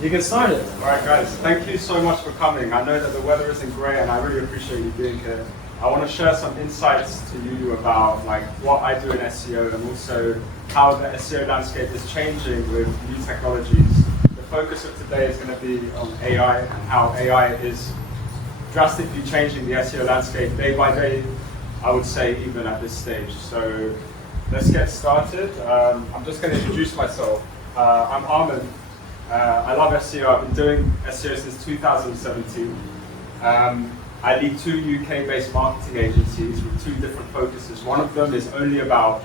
You get started. All right, guys, thank you so much for coming. I know that the weather isn't great, and I really appreciate you being here. I want to share some insights to you about like what I do in SEO and also how the SEO landscape is changing with new technologies. The focus of today is going to be on AI and how AI is drastically changing the SEO landscape day by day, I would say even at this stage. So let's get started. I'm just going to introduce myself. I'm Armen. I love SEO. I've been doing SEO since 2017. I lead two UK-based marketing agencies with two different focuses. One of them is only about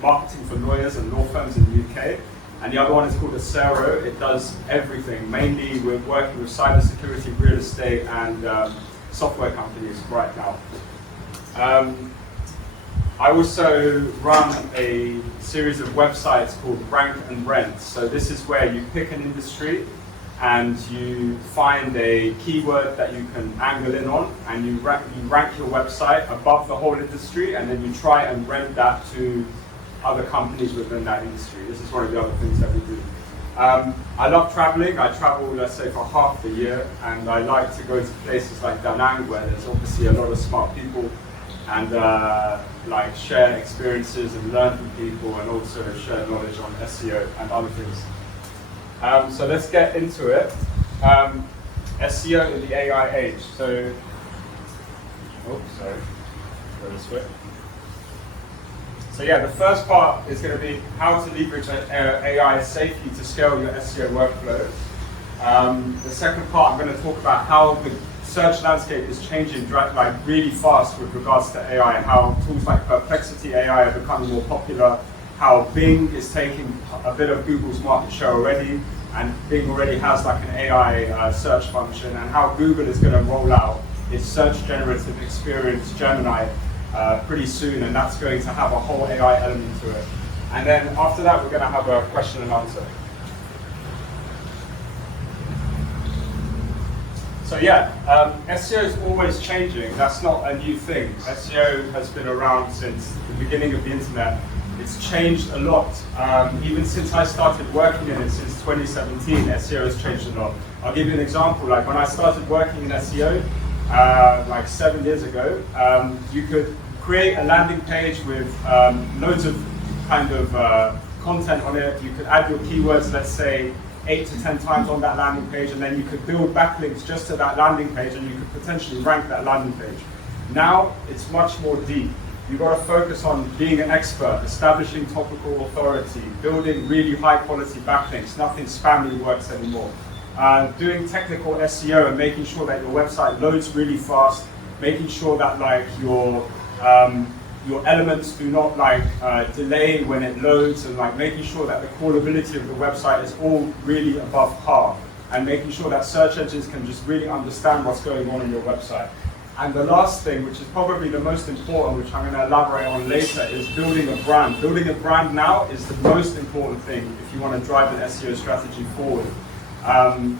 marketing for lawyers and law firms in the UK, and the other one is called SEO. It does everything. Mainly, we're working with cybersecurity, real estate, and software companies right now. I also run a series of websites called Rank and Rent. So this is where you pick an industry and you find a keyword that you can angle in on, and you rank your website above the whole industry, and then you try and rent that to other companies within that industry. This is one of the other things that we do. I love traveling. I travel, let's say, for half the year, and I like to go to places like Danang, where there's obviously a lot of smart people, and like share experiences and learn from people, and also share knowledge on SEO and other things. So let's get into it. SEO in the AI age. So, go this way. So yeah, the first part is going to be how to leverage AI safely to scale your SEO workflow. The second part, I'm going to talk about how the search landscape is changing like really fast with regards to AI, how tools like Perplexity AI are becoming more popular, how Bing is taking a bit of Google's market share already, and Bing already has like an AI search function, and how Google is going to roll out its search generative experience, Gemini, pretty soon, and that's going to have a whole AI element to it. And then after that, we're going to have a question and answer. So yeah, SEO is always changing. That's not a new thing. SEO has been around since the beginning of the internet. It's changed a lot. Even since I started working in it since 2017, SEO has changed a lot. I'll give you an example. Like when I started working in SEO, like 7 years ago, you could create a landing page with loads of kind of content on it. You could add your keywords, let's say, 8 to 10 times on that landing page, and then you could build backlinks just to that landing page, and you could potentially rank that landing page. Now it's much more deep. You've got to focus on being an expert, establishing topical authority, building really high quality backlinks. Nothing spammy works anymore. Doing technical SEO and making sure that your website loads really fast, making sure that like your elements do not like delay when it loads, and like making sure that the crawlability of the website is all really above par, and making sure that search engines can just really understand what's going on in your website. And the last thing, which is probably the most important, which I'm going to elaborate on later, is building a brand. Building a brand now is the most important thing if you want to drive an SEO strategy forward.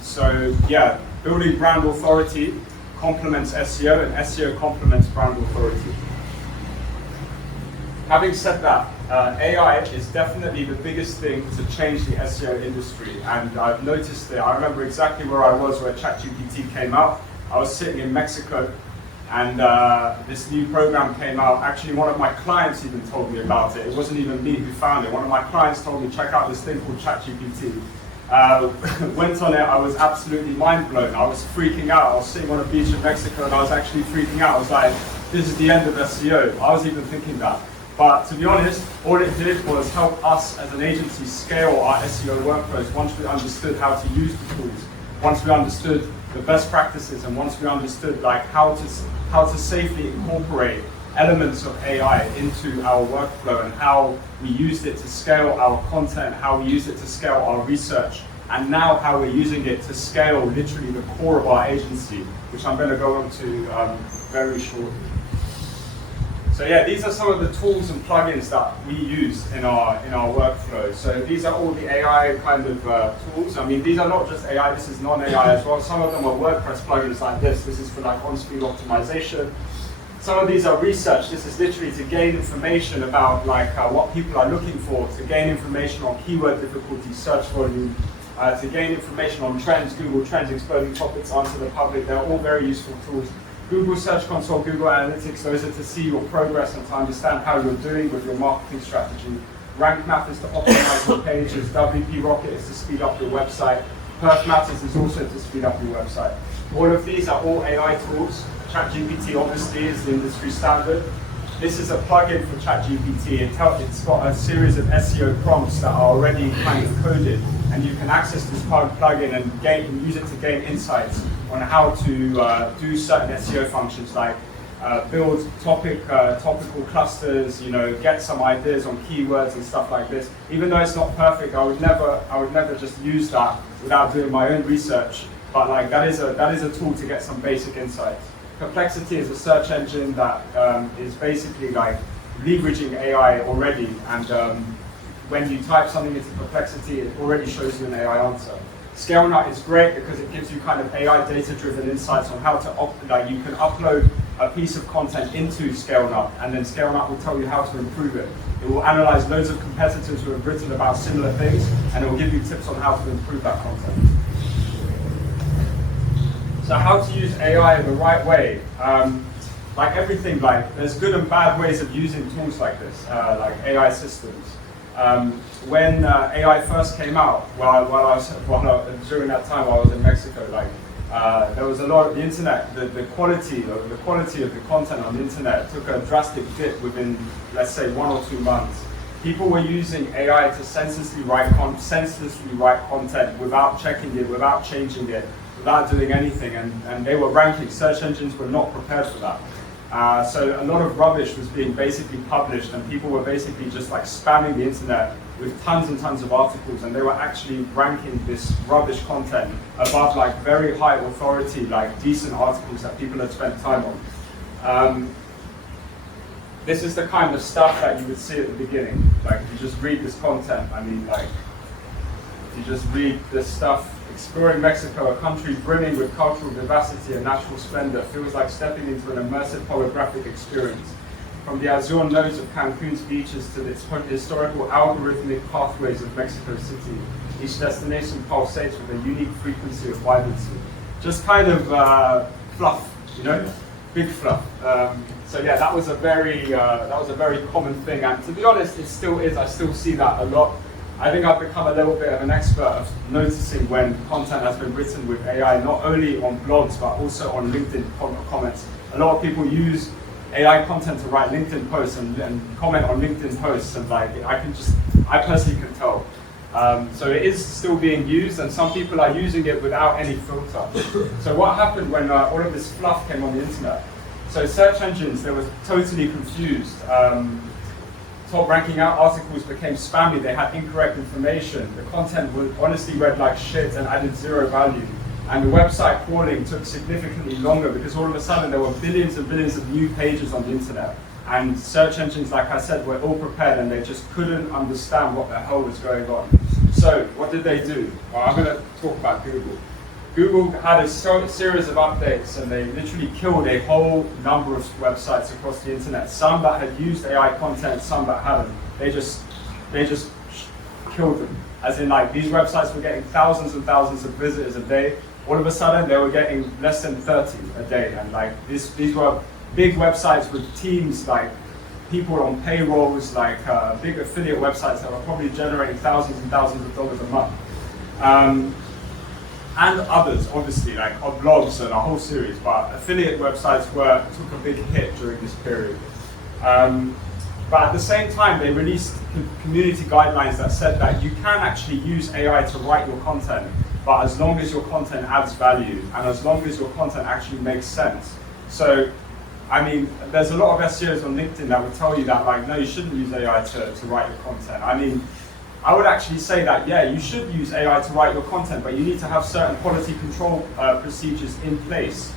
So yeah, building brand authority complements SEO, and SEO complements brand authority. Having said that, AI is definitely the biggest thing to change the SEO industry, and I've noticed it. I remember exactly where I was where ChatGPT came out. I was sitting in Mexico, and this new program came out. Actually, one of my clients even told me about it. It wasn't even me who found it. One of my clients told me, check out this thing called ChatGPT. Went on it, I was absolutely mind blown. I was freaking out. I was sitting on a beach in Mexico, and I was actually freaking out. I was like, this is the end of SEO. I was even thinking that. But to be honest, all it did was help us as an agency scale our SEO workflows once we understood how to use the tools, once we understood the best practices, and once we understood like how to safely incorporate elements of AI into our workflow, and how we used it to scale our content, how we used it to scale our research, and now how we're using it to scale literally the core of our agency, which I'm going to go into very shortly. So yeah, these are some of the tools and plugins that we use in our workflow. So these are all the AI kind of tools. I mean, these are not just AI, this is non-AI as well. Some of them are WordPress plugins like this. This is for like on-screen optimization. Some of these are research. This is literally to gain information about like what people are looking for, to gain information on keyword difficulty, search volume. to gain information on trends, Google Trends, exposing topics onto the public. They're all very useful tools. Google Search Console, Google Analytics, those are to see your progress and to understand how you're doing with your marketing strategy. Rank Math is to optimize your pages. WP Rocket is to speed up your website. Perf Matters is also to speed up your website. All of these are all AI tools. ChatGPT obviously is the industry standard. This is a plugin for ChatGPT. It's got a series of SEO prompts that are already kind of coded, and you can access this plugin and use it to gain insights on how to do certain SEO functions like build topical clusters, get some ideas on keywords and stuff like this. Even though it's not perfect, I would never just use that without doing my own research. But like that is a tool to get some basic insights. Perplexity is a search engine that is basically like leveraging AI already, and when you type something into Perplexity, it already shows you an AI answer. ScaleNut is great because it gives you kind of AI data-driven insights on how to you can upload a piece of content into ScaleNut, and then ScaleNut will tell you how to improve it. It will analyze loads of competitors who have written about similar things, and it will give you tips on how to improve that content. So how to use AI in the right way? Like everything, there's good and bad ways of using tools like this, like AI systems. When AI first came out, during that time I was in Mexico, there was a lot of the internet, the quality of the content on the internet took a drastic dip within, let's say, 1 or 2 months. People were using AI to senselessly write content without checking it, without changing it, without doing anything, and they were ranking. Search engines were not prepared for that. So a lot of rubbish was being basically published, and people were basically just like spamming the internet with tons and tons of articles, and they were actually ranking this rubbish content above like very high authority, like decent articles that people had spent time on. This is the kind of stuff that you would see at the beginning. Like, you just read this content, if you just read this stuff, exploring Mexico, a country brimming with cultural vivacity and natural splendor, feels like stepping into an immersive holographic experience. From the azure nodes of Cancun's beaches to the historical algorithmic pathways of Mexico City, each destination pulsates with a unique frequency of vibrancy. Just kind of fluff, big fluff. So yeah, that was a very common thing, and to be honest, it still is. I still see that a lot. I think I've become a little bit of an expert of noticing when content has been written with AI, not only on blogs, but also on LinkedIn comments. A lot of people use AI content to write LinkedIn posts and comment on LinkedIn posts, and I personally can tell. So it is still being used, and some people are using it without any filter. So what happened when all of this fluff came on the internet? So search engines, they were totally confused. Top ranking out articles became spammy, they had incorrect information, the content was honestly read like shit and added zero value. And the website crawling took significantly longer because all of a sudden there were billions and billions of new pages on the internet. And search engines, like I said, were all prepared and they just couldn't understand what the hell was going on. So what did they do? Well, I'm going to talk about Google. Google had a series of updates, and they literally killed a whole number of websites across the internet. Some that had used AI content, some that hadn't. They just killed them. As in, these websites were getting thousands and thousands of visitors a day. All of a sudden, they were getting less than 30 a day. And these were big websites with teams, people on payrolls, big affiliate websites that were probably generating thousands and thousands of dollars a month. And others, obviously, blogs and a whole series, but affiliate websites took a big hit during this period. But at the same time, they released community guidelines that said that you can actually use AI to write your content, but as long as your content adds value, and as long as your content actually makes sense. So, there's a lot of SEOs on LinkedIn that would tell you that, no, you shouldn't use AI to write your content. I would actually say that, yeah, you should use AI to write your content, but you need to have certain quality control procedures in place,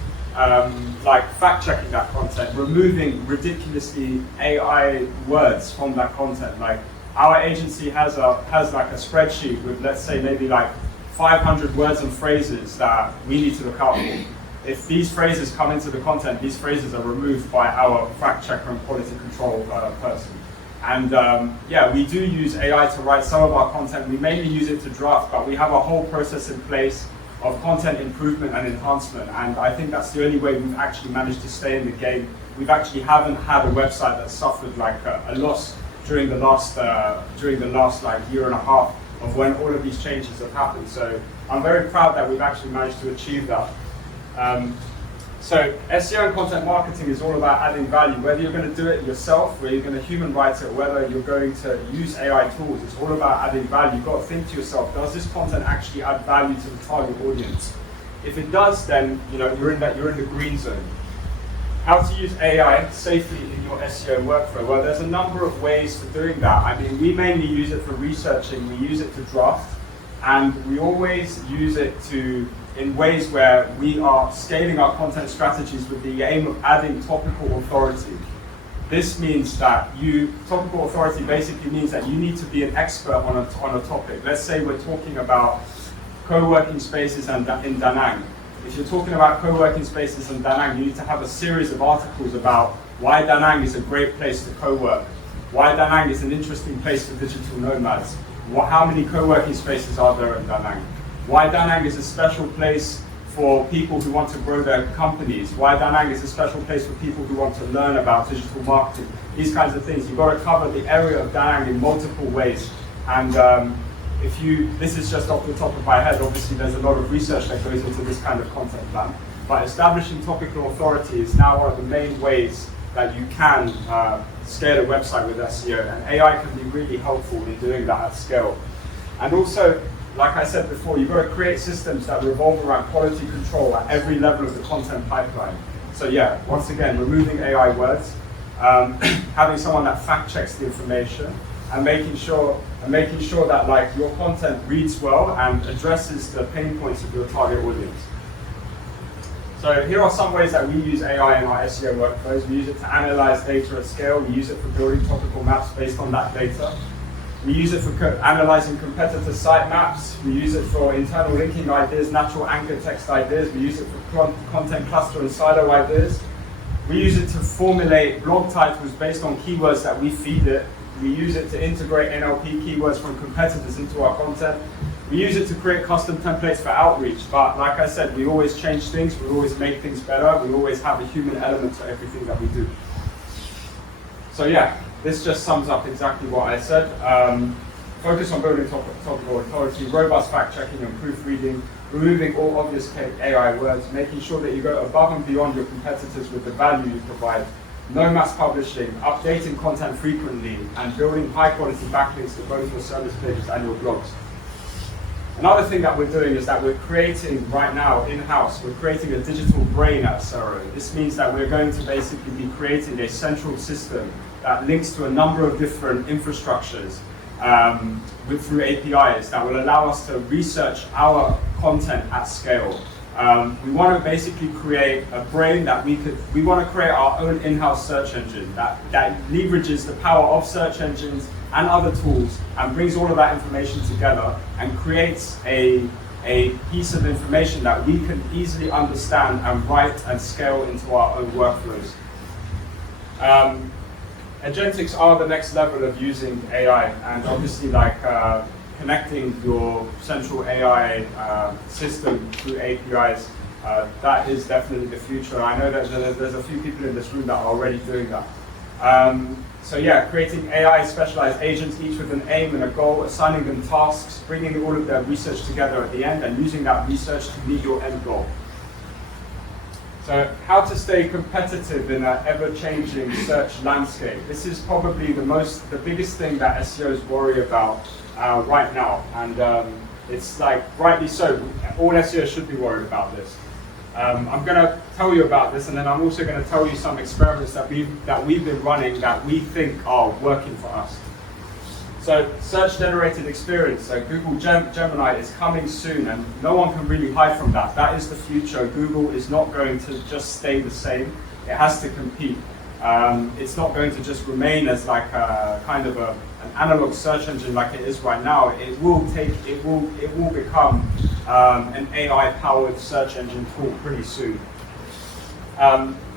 like fact-checking that content, removing ridiculously AI words from that content. Our agency has a spreadsheet with, let's say, maybe 500 words and phrases that we need to look out for. If these phrases come into the content, these phrases are removed by our fact-checker and quality control person. And yeah, we do use AI to write some of our content. We mainly use it to draft, but we have a whole process in place of content improvement and enhancement. And I think that's the only way we've actually managed to stay in the game. We've actually haven't had a website that suffered like a loss during the last like year and a half of when all of these changes have happened. So I'm very proud that we've actually managed to achieve that. So SEO and content marketing is all about adding value. Whether you're going to do it yourself, whether you're going to human write it, or whether you're going to use AI tools, it's all about adding value. You've got to think to yourself, does this content actually add value to the target audience? If it does, then you're in the green zone. How to use AI safely in your SEO workflow? Well, there's a number of ways for doing that. I mean, we mainly use it for researching, we use it to draft, and we always use it in ways where we are scaling our content strategies with the aim of adding topical authority. This means that topical authority basically means that you need to be an expert on a topic. Let's say we're talking about co-working spaces in Danang. If you're talking about co-working spaces in Danang, you need to have a series of articles about why Danang is a great place to co-work, why Danang is an interesting place for digital nomads, how many co-working spaces are there in Danang, why Danang is a special place for people who want to grow their companies, why Danang is a special place for people who want to learn about digital marketing, these kinds of things. You've got to cover the area of Danang in multiple ways. And this is just off the top of my head, obviously there's a lot of research that goes into this kind of content plan, but establishing topical authority is now one of the main ways that you can scale a website with SEO, and AI can be really helpful in doing that at scale. And also, like I said before, you've got to create systems that revolve around quality control at every level of the content pipeline. So yeah, once again, removing AI words, having someone that fact checks the information, and making sure that like your content reads well and addresses the pain points of your target audience. So here are some ways that we use AI in our SEO workflows. We use it to analyze data at scale. We use it for building topical maps based on that data. We use it for analyzing competitor site maps. We use it for internal linking ideas, natural anchor text ideas. We use it for content cluster and silo ideas. We use it to formulate blog titles based on keywords that we feed it. We use it to integrate NLP keywords from competitors into our content. We use it to create custom templates for outreach. But like I said, we always change things. We always make things better. We always have a human element to everything that we do. So yeah. This just sums up exactly what I said. Focus on building topical authority, robust fact-checking and proofreading, removing all obvious AI words, making sure that you go above and beyond your competitors with the value you provide, no mass publishing, updating content frequently, and building high-quality backlinks to both your service pages and your blogs. Another thing that we're doing is that we're creating right now in-house, we're creating a digital brain at SEO. This means that we're going to basically be creating a central system that links to a number of different infrastructures through APIs that will allow us to research our content at scale. We want to basically create a brain that we want to create our own in-house search engine that leverages the power of search engines and other tools and brings all of that information together and creates a piece of information that we can easily understand and write and scale into our own workflows. Gentics are the next level of using AI, and obviously like connecting your central AI system through APIs, that is definitely the future. I know that there's a few people in this room that are already doing that. So yeah, creating AI specialized agents, each with an aim and a goal, assigning them tasks, bringing all of their research together at the end, and using that research to meet your end goal. So how to stay competitive in an ever-changing search landscape. This is probably the biggest thing that SEOs worry about right now, and it's like rightly so. All SEOs should be worried about this. I'm going to tell you about this, and then I'm also going to tell you some experiments that we've been running that we think are working for us. So search-generated experience. So Google Gemini is coming soon, and no one can really hide from that. That is the future. Google is not going to just stay the same. It has to compete. It's not going to just remain as like a kind of an analog search engine like it is right now. It will become an AI-powered search engine tool pretty soon.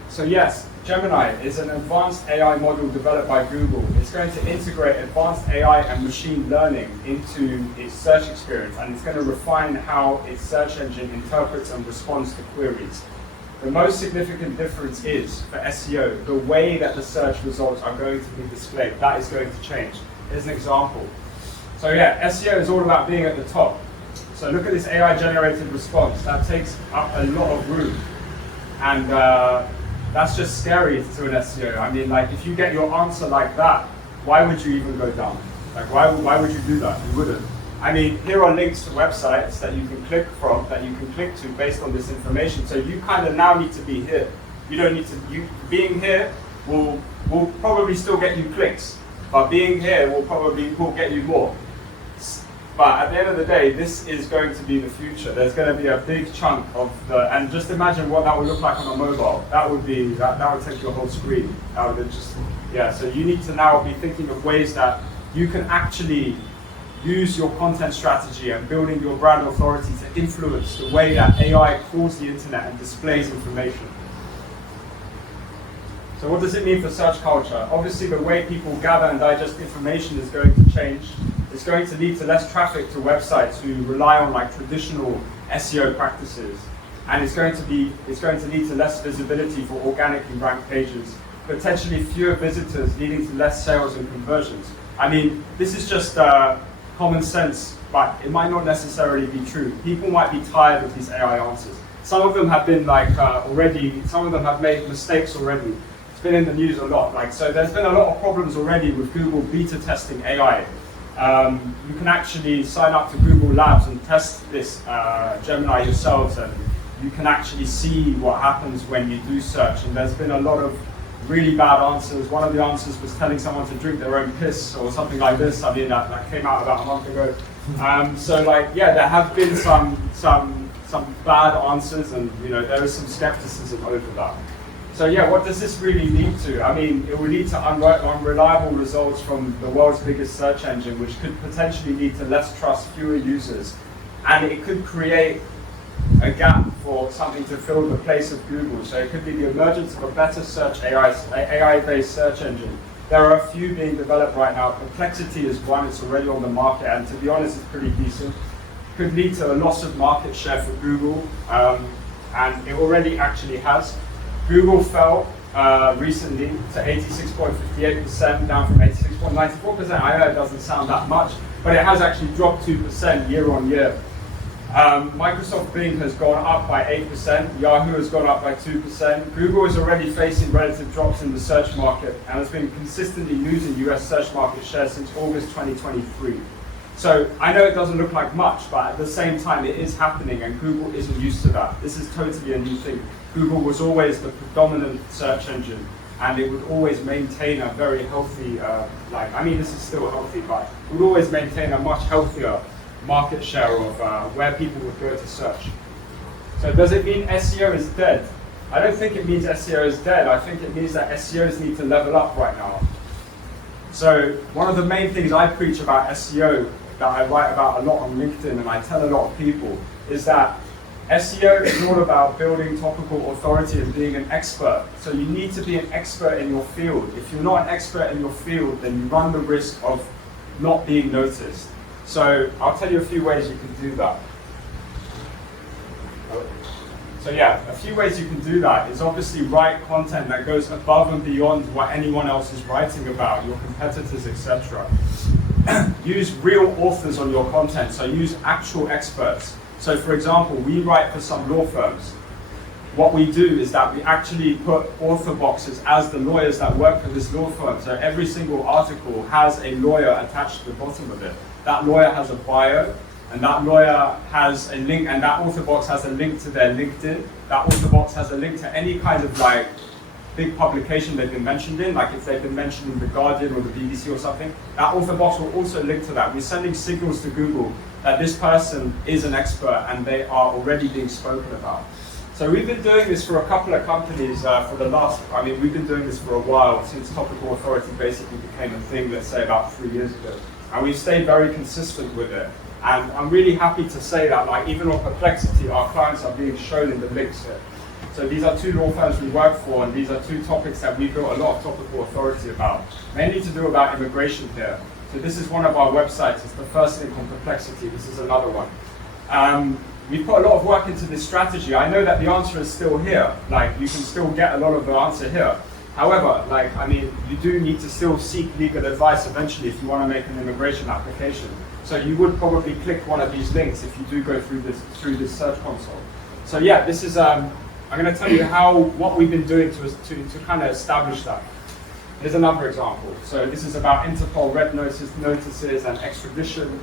So yes, Gemini is an advanced AI model developed by Google. It's going to integrate advanced AI and machine learning into its search experience, and it's going to refine how its search engine interprets and responds to queries. The most significant difference is, for SEO, the way that the search results are going to be displayed. That is going to change. Here's an example. So yeah, SEO is all about being at the top. So look at this AI-generated response. That takes up a lot of room. And that's just scary to an SEO. I mean, like, if you get your answer like that, why would you even go down? Like, why would you do that? You wouldn't. I mean, here are links to websites that you can click from, that you can click to based on this information. So you kind of now need to be here. You don't need to, being here will probably still get you clicks, but being here will get you more. But at the end of the day, this is going to be the future. There's going to be a big chunk of and just imagine what that would look like on a mobile. That would take your whole screen. That would just, yeah. So you need to now be thinking of ways that you can actually use your content strategy and building your brand authority to influence the way that AI crawls the internet and displays information. So what does it mean for search culture? Obviously, the way people gather and digest information is going to change. It's going to lead to less traffic to websites who rely on like traditional SEO practices, and it's going to lead to less visibility for organically ranked pages, potentially fewer visitors, leading to less sales and conversions. I mean, this is just common sense, but it might not necessarily be true. People might be tired of these AI answers. Some of them have been like some of them have made mistakes already. It's been in the news a lot. Like, so there's been a lot of problems already with Google beta testing AI. You can actually sign up to Google Labs and test this Gemini yourselves, and you can actually see what happens when you do search. And there's been a lot of really bad answers. One of the answers was telling someone to drink their own piss or something like this. I mean, that came out about a month ago. So like, yeah, there have been some bad answers, and you know, there is some skepticism over that. So yeah, what does this really lead to? I mean, it will lead to unreliable results from the world's biggest search engine, which could potentially lead to less trust, fewer users, and it could create a gap for something to fill the place of Google. So it could be the emergence of a better search AI-based search engine. There are a few being developed right now. Perplexity is one, it's already on the market, and to be honest, it's pretty decent. Could lead to a loss of market share for Google, and it already actually has. Google fell recently to 86.58%, down from 86.94%. I know it doesn't sound that much, but it has actually dropped 2% year on year. Microsoft Bing has gone up by 8%, Yahoo has gone up by 2%. Google is already facing relative drops in the search market and has been consistently losing US search market share since August 2023. So I know it doesn't look like much, but at the same time it is happening, and Google isn't used to that. This is totally a new thing. Google was always the predominant search engine, and it would always maintain a very healthy, this is still healthy, but it would always maintain a much healthier market share of where people would go to search. So does it mean SEO is dead? I don't think it means SEO is dead. I think it means that SEOs need to level up right now. So one of the main things I preach about SEO, that I write about a lot on LinkedIn and I tell a lot of people, is that SEO is all about building topical authority and being an expert. So you need to be an expert in your field. If you're not an expert in your field, then you run the risk of not being noticed. So I'll tell you a few ways you can do that. So yeah, a few ways you can do that is obviously write content that goes above and beyond what anyone else is writing about, your competitors, etc. Use real authors on your content, so use actual experts. So for example, we write for some law firms. What we do is that we actually put author boxes as the lawyers that work for this law firm. So every single article has a lawyer attached to the bottom of it. That lawyer has a bio, and that lawyer has a link, and that author box has a link to their LinkedIn. That author box has a link to any kind of like big publication they've been mentioned in, like if they've been mentioned in The Guardian or the BBC or something, that author box will also link to that. We're sending signals to Google that this person is an expert and they are already being spoken about. So we've been doing this for a couple of companies we've been doing this for a while, since topical authority basically became a thing, let's say about 3 years ago. And we've stayed very consistent with it. And I'm really happy to say that, like, even on Perplexity, our clients are being shown in the links here. So these are two law firms we work for, and these are two topics that we built a lot of topical authority about, mainly to do about immigration here. So this is one of our websites. It's the first link on Perplexity. This is another one. We put a lot of work into this strategy. I know that the answer is still here. Like, you can still get a lot of the answer here. However, you do need to still seek legal advice eventually if you want to make an immigration application. So you would probably click one of these links if you do go through this search console. So yeah, this is I'm going to tell you what we've been doing to kind of establish that. Here's another example. So this is about Interpol red notices and extradition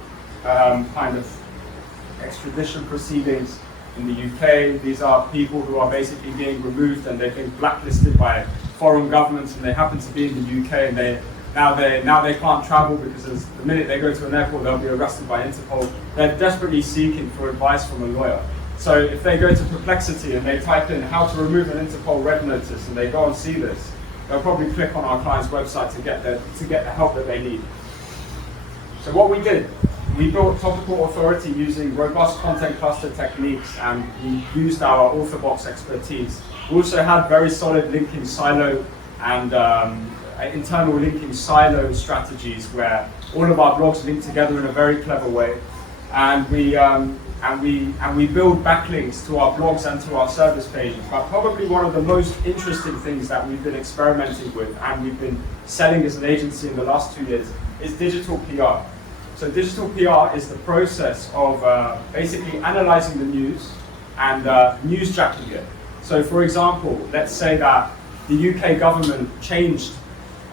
extradition proceedings in the UK. These are people who are basically being removed and they've been blacklisted by foreign governments, and they happen to be in the UK, and now they can't travel because the minute they go to an airport they'll be arrested by Interpol. They're desperately seeking for advice from a lawyer. So if they go to Perplexity and they type in how to remove an Interpol red notice and they go and see this, they'll probably click on our client's website to get the help that they need. So what we did, we built topical authority using robust content cluster techniques, and we used our authorbox expertise. We also had very solid linking silo and internal linking silo strategies where all of our blogs link together in a very clever way, and we build backlinks to our blogs and to our service pages. But probably one of the most interesting things that we've been experimenting with and we've been selling as an agency in the last 2 years is digital PR. So digital PR is the process of basically analyzing the news and newsjacking it. So for example, let's say that the UK government changed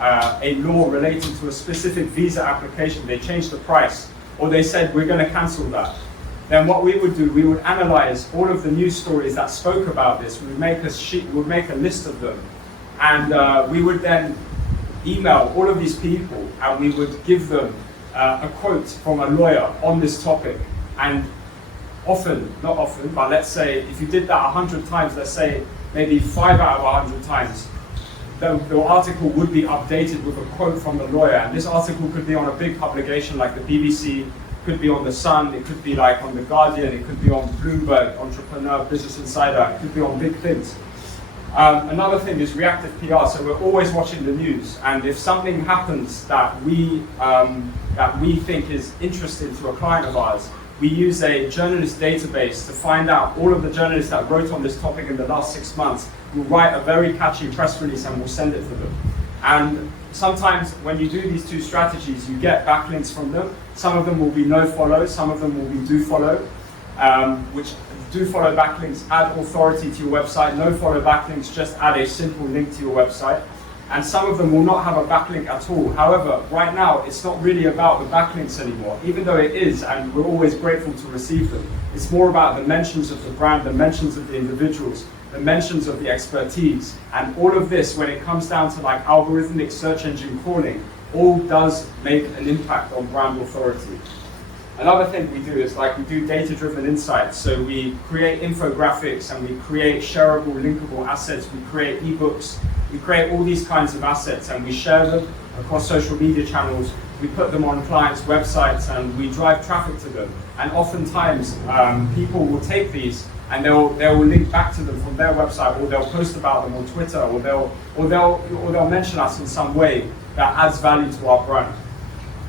a law relating to a specific visa application. They changed the price, or they said we're going to cancel that. Then what we would do, we would analyze all of the news stories that spoke about this. We would make a sheet, we would make a list of them, and we would then email all of these people, and we would give them a quote from a lawyer on this topic. And often, not often, but let's say if you did that 100 times, let's say maybe 5 out of 100 times, the article would be updated with a quote from the lawyer. And this article could be on a big publication like the BBC, could be on The Sun, it could be like on The Guardian, it could be on Bloomberg, Entrepreneur, Business Insider, it could be on big things. Another thing is reactive PR, so we're always watching the news, and if something happens that we think is interesting to a client of ours, we use a journalist database to find out all of the journalists that wrote on this topic in the last 6 months. We'll write a very catchy press release and we'll send it to them. And sometimes when you do these two strategies, you get backlinks from them. Some of them will be no follow, some of them will be do follow, which do follow backlinks add authority to your website. No follow backlinks just add a simple link to your website. And some of them will not have a backlink at all. However, right now, it's not really about the backlinks anymore, even though it is, and we're always grateful to receive them. It's more about the mentions of the brand, the mentions of the individuals, the mentions of the expertise. And all of this, when it comes down to like algorithmic search engine crawling, all does make an impact on brand authority. Another thing we do is we do data-driven insights. So we create infographics and we create shareable, linkable assets. We create ebooks. We create all these kinds of assets and we share them across social media channels. We put them on clients' websites and we drive traffic to them. And oftentimes, people will take these and they will link back to them from their website, or they'll post about them on Twitter, or they'll mention us in some way that adds value to our brand.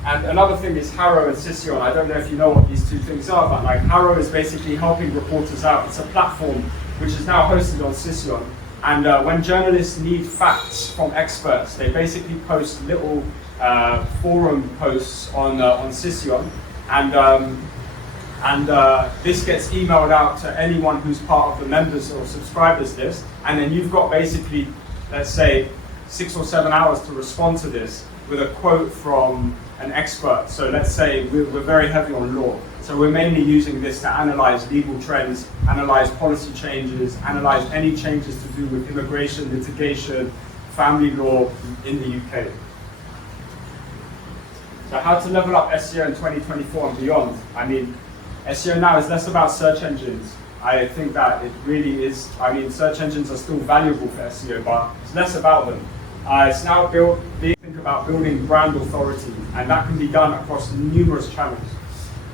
And another thing is Harrow and Sission. I don't know if you know what these two things are, but Harrow is basically helping reporters out. It's a platform which is now hosted on Sission. And when journalists need facts from experts, they basically post little forum posts on Sission. And this gets emailed out to anyone who's part of the members or subscribers list. And then you've got basically, let's say, 6 or 7 hours to respond to this with a quote from an expert. So let's say we're very heavy on law. So we're mainly using this to analyze legal trends, analyze policy changes, analyze any changes to do with immigration, litigation, family law in the UK. So how to level up SEO in 2024 and beyond? I mean, SEO now is less about search engines. I think that it really is, search engines are still valuable for SEO, but it's less about them. It's now think about building brand authority, and that can be done across numerous channels.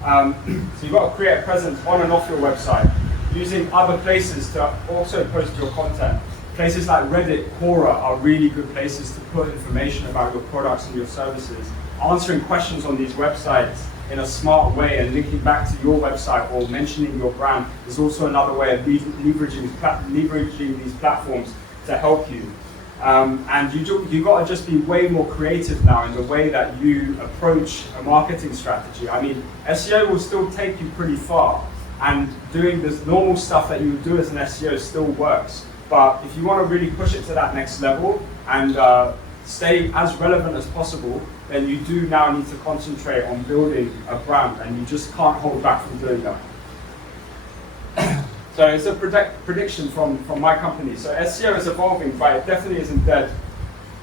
So you've got to create a presence on and off your website. using other places to also post your content. Places like Reddit, Quora are really good places to put information about your products and your services. Answering questions on these websites in a smart way and linking back to your website or mentioning your brand is also another way of leveraging these platforms to help you. And you got to just be way more creative now in the way that you approach a marketing strategy. I mean, SEO will still take you pretty far, and doing this normal stuff that you would do as an SEO still works. But if you want to really push it to that next level and stay as relevant as possible, then you do now need to concentrate on building a brand, and you just can't hold back from doing that. So it's a prediction from my company. So SEO is evolving, but it definitely isn't dead.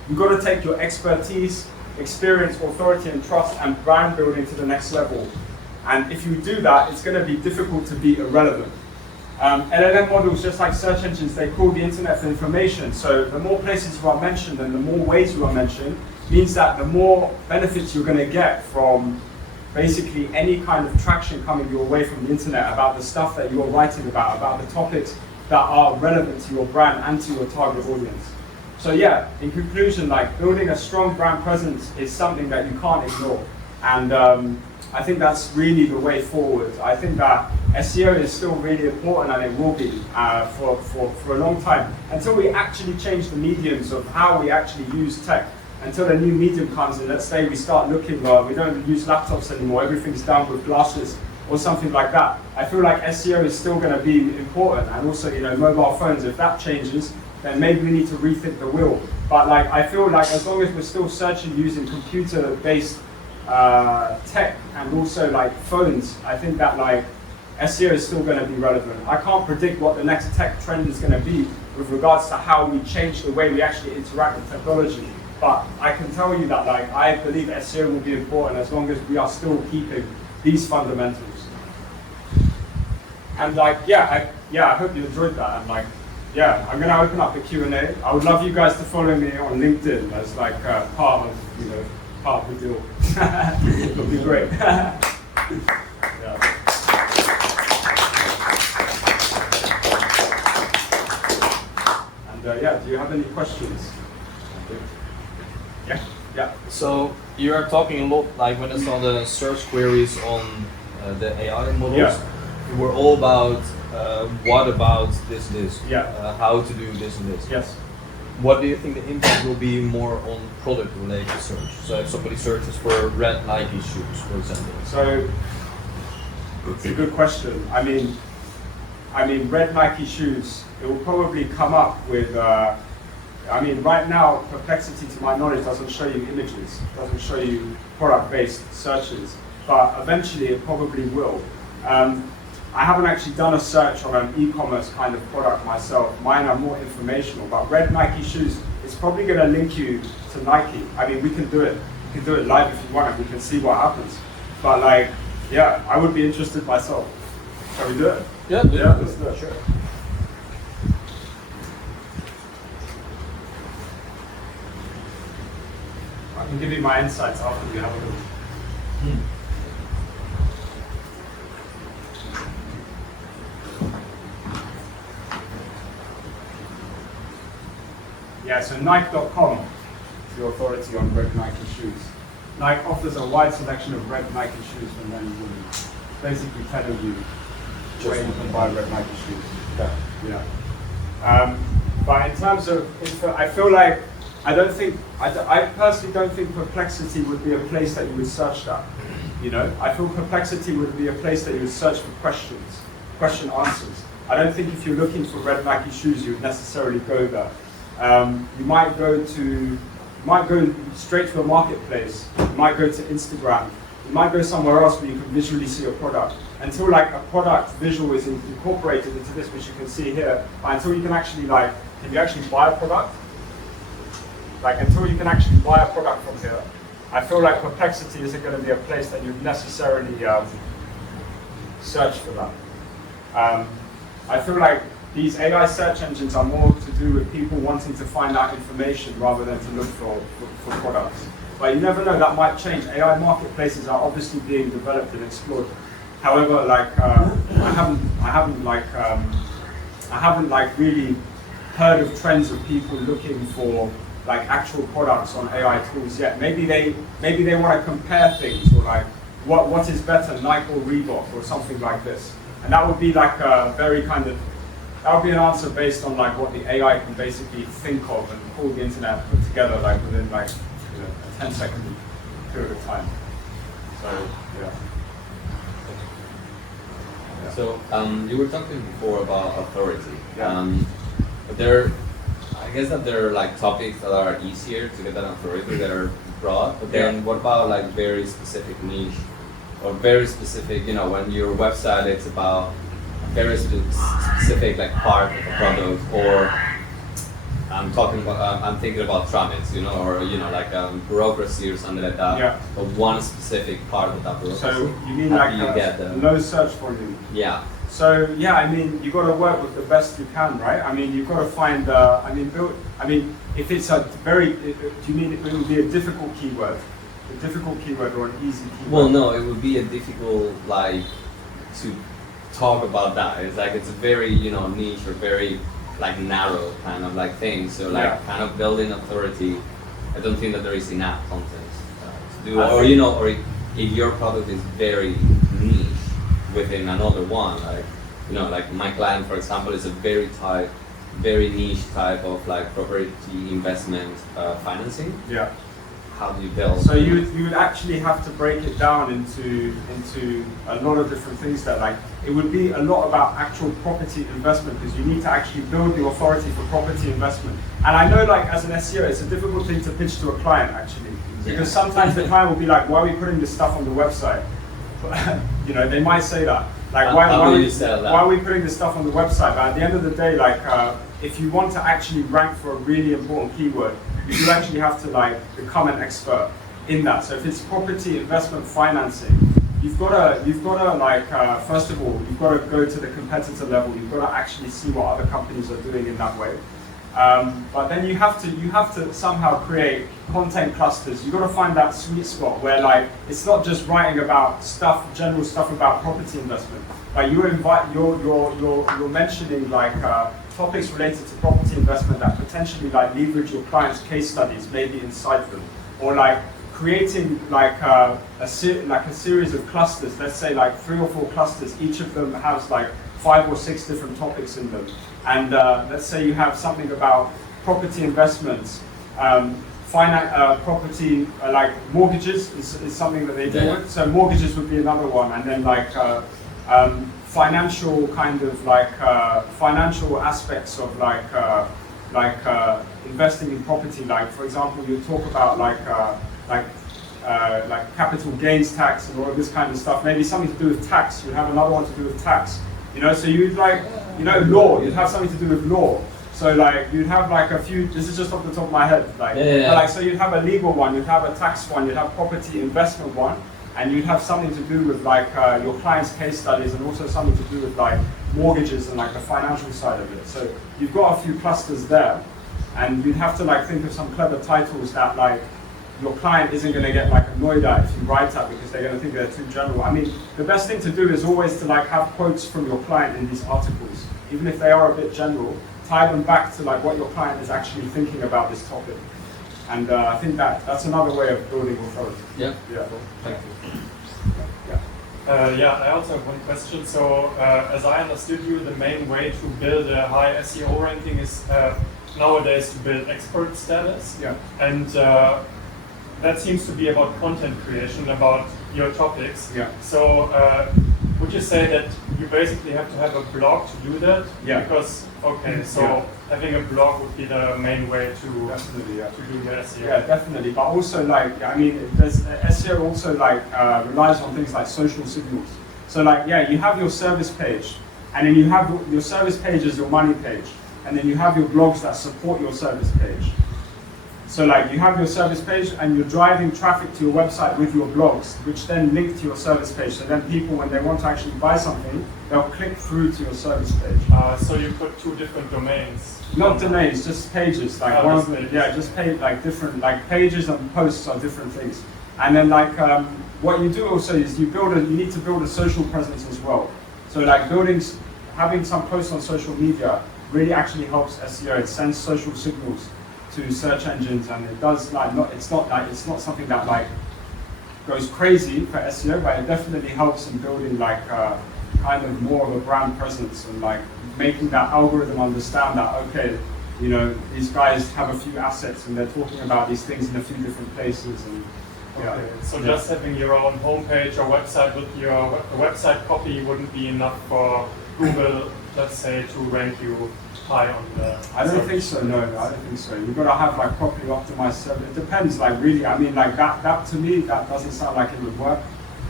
You've got to take your expertise, experience, authority, and trust and brand building to the next level. And if you do that, it's going to be difficult to be irrelevant. LLM models, just like search engines, they crawl the internet for information. So the more places you are mentioned and the more ways you are mentioned means that the more benefits you're going to get from basically any kind of traction coming your way from the internet about the stuff that you're writing about the topics that are relevant to your brand and to your target audience. So yeah, in conclusion, like building a strong brand presence is something that you can't ignore. And I think that's really the way forward. I think that SEO is still really important, and it will be for a long time, until we actually change the mediums of how we actually use tech. Until a new medium comes in, let's say we start looking, we don't use laptops anymore, everything's done with glasses or something like that. I feel like SEO is still going to be important, and also, you know, mobile phones, if that changes, then maybe we need to rethink the wheel. But like, I feel like as long as we're still searching using computer-based tech and also like phones, I think that like SEO is still going to be relevant. I can't predict what the next tech trend is going to be with regards to how we change the way we actually interact with technology. But I can tell you that like I believe SEO will be important as long as we are still keeping these fundamentals. And like, I hope you enjoyed that. And like, yeah, I'm gonna open up the Q&A. I would love you guys to follow me on LinkedIn as like part of the deal. It would be great. Yeah. And do you have any questions? Yeah. So you are talking a lot, like when it's on the search queries on the AI models, Yeah. we're all about what about this, Yeah. how to do this and this. Yes. What do you think the impact will be more on product-related search? So if somebody searches for red Nike shoes, for example. So it's a good question. I mean, red Nike shoes, it will probably come up with. Right now, Perplexity, to my knowledge, doesn't show you images, doesn't show you product-based searches, but eventually it probably will. I haven't actually done a search on an e-commerce kind of product myself. Mine are more informational, but red Nike shoes, it's probably going to link you to Nike. I mean, we can do it. We can do it live if you want it. We can see what happens. But like, yeah, I would be interested myself. Shall we do it? Yeah, let's do it. Sure. I can give you my insights after you have a look. Yeah, so Nike.com is the authority on red Nike shoes. Nike offers a wide selection of red Nike shoes for men and women. Basically telling you where you can buy red Nike shoes. Yeah. But in terms of, I feel like, I personally don't think Perplexity would be a place that you would search that. You know, I feel Perplexity would be a place that you would search for question answers. I don't think if you're looking for red Nike shoes, you would necessarily go there. You might go straight to a marketplace. You might go to Instagram. You might go somewhere else where you can visually see a product. Until like a product visual is incorporated into this, which you can see here, until you can actually can you actually buy a product? Like until you can actually buy a product from here, I feel like Perplexity isn't going to be a place that you'd necessarily search for that. I feel like these AI search engines are more to do with people wanting to find out information rather than to look for products. But you never know, that might change. AI marketplaces are obviously being developed and explored. However, like I haven't like really heard of trends of people looking for like actual products on AI tools yet. Maybe they want to compare things, or like what is better, Nike or Reebok or something like this. And that would be like a very kind of, that would be an answer based on like what the AI can basically think of and pull the internet put together like within like a 10-second period of time. So yeah. So you were talking before about authority. Yeah. I guess that there are like topics that are easier to get that authority that are broad. But then what about like very specific niche or very specific? You know, when your website it's about a very specific like part of a product, or I'm thinking about tramits, you know, or you know, like bureaucracy or something like that. Yeah. But one specific part of that bureaucracy. So you mean How like do you get low search volume? Yeah. So yeah, I mean, you got to work with the best you can, right? I mean, you've got to find. If it's a very, do you mean it would be a difficult keyword, or an easy keyword? Well, no, it would be a difficult like to talk about that. It's like it's a very niche or very like narrow kind of like thing. So like kind of building authority. I don't think that there is enough content to do, or if your product is very niche within another one, like my client, for example, is a very niche type of like property investment financing. Yeah. How do you build? So you would actually have to break it down into a lot of different things. That like it would be a lot about actual property investment, because you need to actually build the authority for property investment. And I know, like as an SEO, it's a difficult thing to pitch to a client actually, because sometimes the client will be like, "Why are we putting this stuff on the website?" They might say that. Like, why are we putting this stuff on the website? But at the end of the day, like, if you want to actually rank for a really important keyword, you do actually have to like become an expert in that. So if it's property investment financing, you've got to like first of all, you've got to go to the competitor level. You've got to actually see what other companies are doing in that way. But then you have to somehow create content clusters. You've got to find that sweet spot where like it's not just writing about general stuff about property investment. Like you're mentioning like topics related to property investment that potentially like leverage your clients' case studies maybe inside them, or like creating like a series of clusters. Let's say like 3 or 4 clusters. Each of them has like 5 or 6 different topics in them. And let's say you have something about property investments, property like mortgages is something that they deal with. So mortgages would be another one, and then like financial kind of like financial aspects of like investing in property. Like for example, you talk about like capital gains tax and all of this kind of stuff. Maybe something to do with tax. You have another one to do with tax. So you'd like, law, you'd have something to do with law. So like, you'd have like a few, this is just off the top of my head, like, like so you'd have a legal one, you'd have a tax one, you'd have property investment one, and you'd have something to do with like your client's case studies, and also something to do with like mortgages and like the financial side of it. So you've got a few clusters there, and you'd have to like think of some clever titles that like, your client isn't going to get like annoyed at if you write that, because they're going to think they're too general. I mean, the best thing to do is always to like have quotes from your client in these articles, even if they are a bit general. Tie them back to like what your client is actually thinking about this topic, and I think that's another way of building authority. Yeah. Thank you. I also have one question. So, as I understood you, the main way to build a high SEO ranking is nowadays to build expert status. Yeah. And that seems to be about content creation, about your topics. Yeah. So would you say that you basically have to have a blog to do that? Yeah. Because, having a blog would be the main way to do the SEO. Yeah, definitely. But also like, I mean, there's SEO also like relies on things like social signals. So like, you have your service page, and then you have your service page is your money page, and then you have your blogs that support your service page. So like you have your service page and you're driving traffic to your website with your blogs, which then link to your service page. So then people, when they want to actually buy something, they'll click through to your service page. So you put 2 different domains? Not domains, just pages. Like just like different, like pages and posts are different things. And then like what you do also is you need to build a social presence as well. So like having some posts on social media really actually helps SEO. It sends social signals to search engines, and it does like it's not something that like goes crazy for SEO, but it definitely helps in building like kind of more of a brand presence and like making that algorithm understand that, okay, you know, these guys have a few assets and they're talking about these things in a few different places. And okay. So just having your own homepage or website with your website copy wouldn't be enough for Google, let's say, to rank you high on the... I don't think so, no, I don't think so. You've got to have like properly optimized server. It depends, like really, I mean like that to me, that doesn't sound like it would work.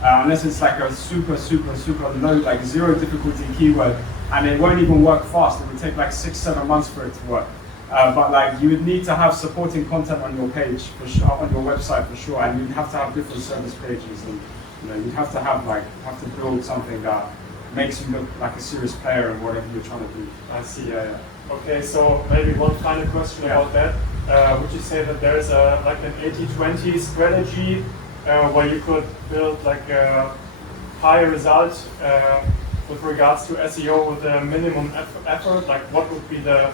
Unless it's like a super low, like zero difficulty keyword, and it won't even work fast. It would take like 6-7 months for it to work. But like you would need to have supporting content on your page, for sure, on your website for sure, and you'd have to have different service pages, and you know, you'd have to build something that makes you look like a serious player in whatever you're trying to do. I see. Yeah. Okay, so maybe one final question about that. Would you say that there is like an 80-20 strategy where you could build like a high result with regards to SEO with a minimum effort? Like what would be the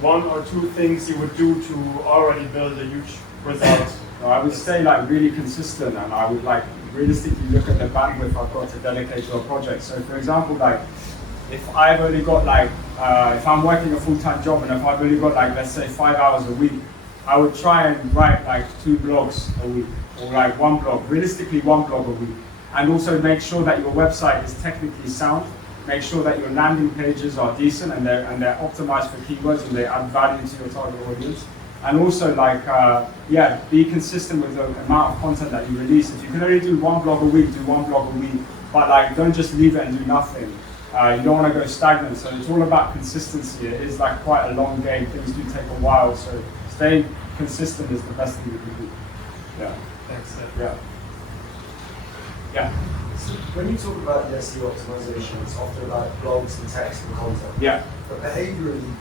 1 or 2 things you would do to already build a huge result? I would stay like really consistent, and I would like realistically look at the bandwidth I've got to dedicate to a project. So for example, like if I've only got like, if I'm working a full-time job and if I've only got like, let's say 5 hours a week, I would try and write like 2 blogs a week, or like 1 blog, realistically 1 blog a week. And also make sure that your website is technically sound. Make sure that your landing pages are decent and they're optimized for keywords and they add value to your target audience. And also like, be consistent with the amount of content that you release. If you can only do 1 blog a week, do 1 blog a week, but like don't just leave it and do nothing. You don't want to go stagnant, so it's all about consistency. It is like quite a long game, things do take a while, so staying consistent is the best thing you can do. Yeah. Thanks. Yeah. So when you talk about the SEO optimization, it's often about blogs and text and content. Yeah. But behaviorally,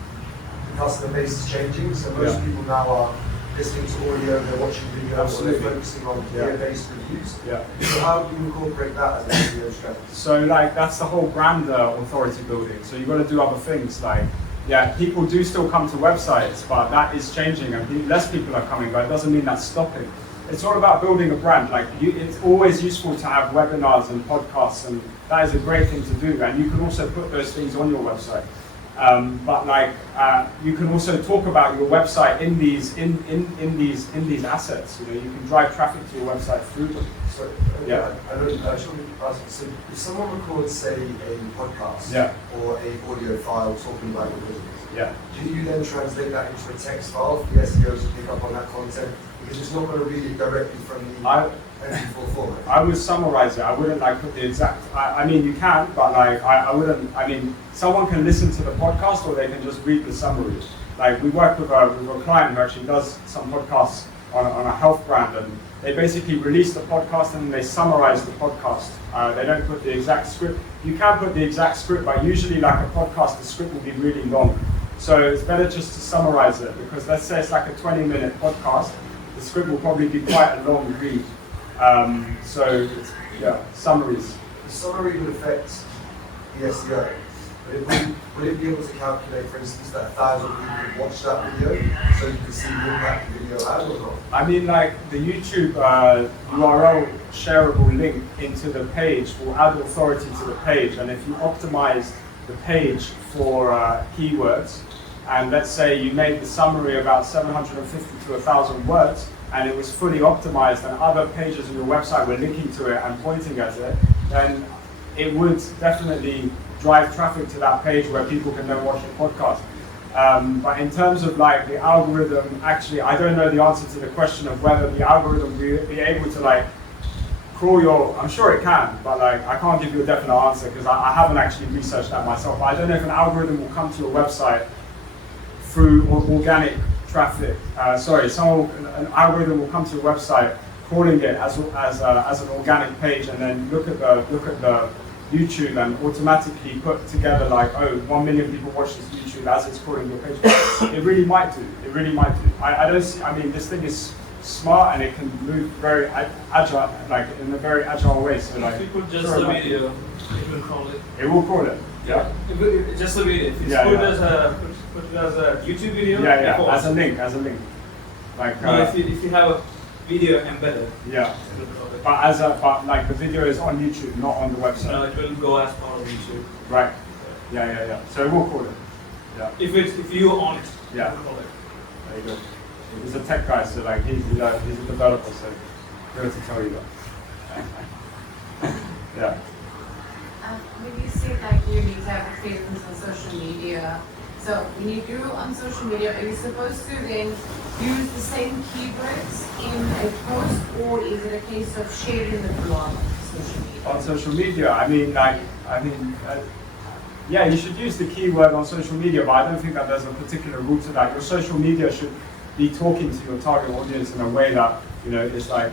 the customer base is changing, so most people now are listening to audio, they're watching video, or they're focusing on peer-based reviews. Yeah. So how do you incorporate that as an SEO strategy? So like that's the whole brand authority building. So you've got to do other things like, people do still come to websites, but that is changing and less people are coming, but it doesn't mean that's stopping. It's all about building a brand. Like it's always useful to have webinars and podcasts, and that is a great thing to do. And you can also put those things on your website. But like you can also talk about your website in these assets. You know, you can drive traffic to your website through them. So I should ask. So if someone records, say, a podcast or a audio file talking about your business, do you then translate that into a text file for the SEOs to pick up on that content? Because it's not going to read it directly from the MP4 format. I would summarize it. I wouldn't like put the exact. I mean, you can, but like I wouldn't. I mean, someone can listen to the podcast or they can just read the summary. Like we work with a client who actually does some podcasts on a health brand, and they basically release the podcast and they summarize the podcast. They don't put the exact script. You can put the exact script, but usually like a podcast, the script will be really long. So it's better just to summarize it, because let's say it's like a 20-minute podcast. The script will probably be quite a long read. Summaries. The summary would affect the SEO, but would it be able to calculate, for instance, that 1,000 people watch that video, so you can see the impact the video had or not? I mean, like the YouTube URL shareable link into the page will add authority to the page, and if you optimize the page for keywords, and let's say you made the summary about 750 to 1,000 words, and it was fully optimized, and other pages on your website were linking to it and pointing at it, then it would definitely drive traffic to that page where people can then watch the podcast. But in terms of like the algorithm, actually, I don't know the answer to the question of whether the algorithm will be able to like crawl your. I'm sure it can, but like I can't give you a definite answer because I haven't actually researched that myself. But I don't know if an algorithm will come to your website through organic traffic. An algorithm will come to your website, crawling it as an organic page, and then look at the YouTube and automatically put together like, 1 million people watch this YouTube as it's crawling your page. It really might do. I don't see. I mean, this thing is smart and it can move very agile, like in a very agile way. So like, if you put just the video, it will crawl it. It will crawl it. Yeah. Just the video. If it's put it as a YouTube video. Yeah, as a link. Like. No, if you have a video embedded. Yeah. But like the video is on YouTube, not on the website. No, it will go as part of YouTube. Right. Yeah. So it will call it. Yeah. If you own it. Yeah. It will call it. There you go. He's a tech guy, so like he's a developer, so good to tell you that. Yeah. When you say like you need to have a presence on social media, so when you do on social media, are you supposed to then use the same keywords in a post, or is it a case of sharing the blog on social media? On social media, yeah, you should use the keyword on social media, but I don't think that there's a particular rule to that. Your social media should be talking to your target audience in a way that, you know, is like